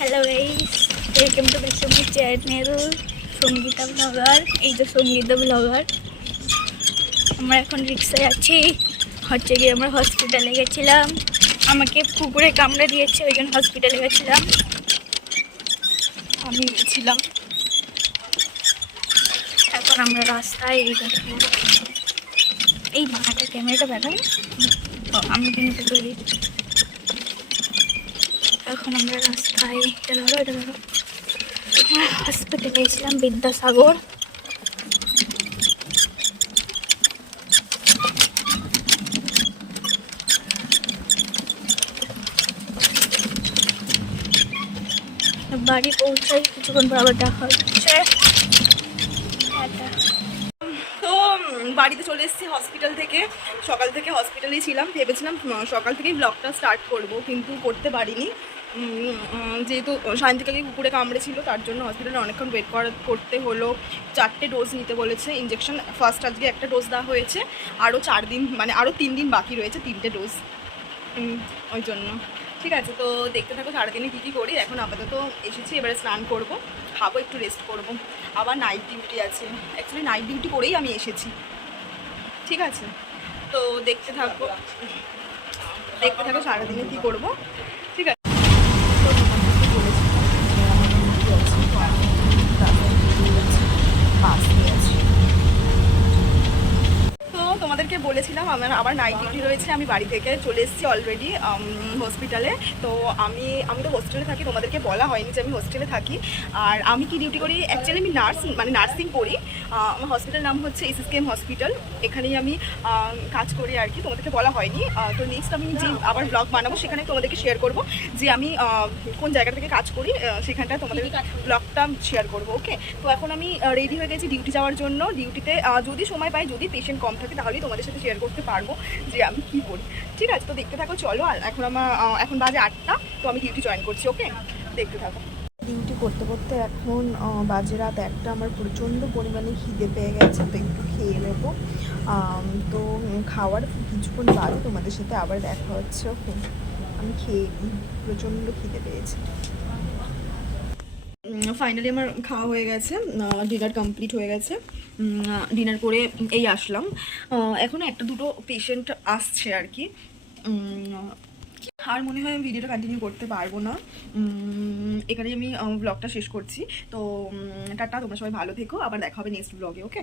Hello guys, welcome to my channel Sangeeta blogger. এই তো Sangeeta blogger. আমরা এখন রিকশায় আছি, হচ্ছে গিয়ে আমরা হসপিটালে গেছিলাম। আমাকে কুকুরে কামড়ে দিয়েছে, ওই জন্য হসপিটালে গেছিলাম। আমি গেছিলাম। এখন আমরা রাস্তায় এই মাথাটা ক্যামেরাটা দেখাই, আমি কিন্তু তৈরি। এখন আমরা রাস্তায় এটা ধরো হসপিটালে গেছিলাম, বিদ্যাসাগর। বাড়ি পৌঁছাই কিছুক্ষণ পর আবার দেখা হচ্ছে। তো বাড়িতে চলে এসেছি হসপিটাল থেকে। সকাল থেকে হসপিটালেই ছিলাম, ভেবেছিলাম সকাল থেকেই ব্লগটা স্টার্ট করব, কিন্তু করতে পারিনি। যেহেতু সায়ন্তিকাকে কুকুরে কামড়েছিল, তার জন্য হসপিটালে অনেকক্ষণ ওয়েট করতে হলো। 4টে ডোজ নিতে বলেছে ইঞ্জেকশন। ফার্স্ট আজকে একটা ডোজ দেওয়া হয়েছে, আরও 4 দিন মানে আরও 3 দিন বাকি রয়েছে 3টে ডোজ, ওই জন্য। ঠিক আছে, তো দেখতে থাকো সারাদিনে কী কী করি। এখন আপাতত এসেছি, এবারে স্নান করব, খাবো, একটু রেস্ট করব। আবার নাইট ডিউটি আছে, অ্যাকচুয়ালি নাইট ডিউটি করেই আমি এসেছি। ঠিক আছে, তো দেখতে থাকো সারাদিনে কী করবো। ঠিক আছে, তোমাদেরকে বলেছিলাম আমার আবার নাইট ডিউটি রয়েছে। আমি বাড়ি থেকে চলে এসেছি অলরেডি হসপিটালে। তো আমি তো হোস্টেলে থাকি, তোমাদেরকে বলা হয়নি যে আমি হোস্টেলে থাকি। আর আমি কি ডিউটি করি, অ্যাকচুয়ালি আমি নার্সিং করি। আমার হসপিটাল নাম হচ্ছে SSKM হসপিটাল, এখানেই আমি কাজ করি আর কি। তোমাদেরকে বলা হয়নি। তো নেক্সট আমি যে আবার ব্লগ বানাবো, সেখানে তোমাদেরকে শেয়ার করব যে আমি কোন জায়গা থেকে কাজ করি, সেখানটা তোমাদের ব্লগটা শেয়ার করবো। ওকে, তো এখন আমি রেডি হয়ে গেছি ডিউটি যাওয়ার জন্য। ডিউটিতে যদি সময় পাই, যদি পেশেন্ট কম থাকে, তাহলেই তোমাদের সাথে শেয়ার করতে পারবো যে আমি কী করি। ঠিক আছে, তো দেখতে থাকো, চলো। এখন বাজে 8টা, তো আমি ডিউটি জয়েন করছি। ওকে, দেখতে থাকো। ডিউটি করতে করতে এখন বাজে রাত 1টা। আমার প্রচণ্ড পরিমাণে খিদে পেয়ে গেছে, তো একটু খেয়ে নেবো। তো খাওয়ার কিছুক্ষণ বাদে তোমাদের সাথে আবার দেখা হচ্ছে। ওকে, আমি খেয়ে নিই, প্রচণ্ড খিদে পেয়েছে। ফাইনালি আমার খাওয়া হয়ে গেছে, ডিনার কমপ্লিট হয়ে গেছে। ডিনার করে এই আসলাম। এখনও 1-2 পেশেন্ট আসছে আর কি। আর মনে হয় আমি ভিডিওটা কন্টিনিউ করতে পারবো না, এখানেই আমি ব্লগটা শেষ করছি। তো টাটা, তোমরা সবাই ভালো থেকো, আবার দেখা হবে নেক্সট ব্লগে। ওকে।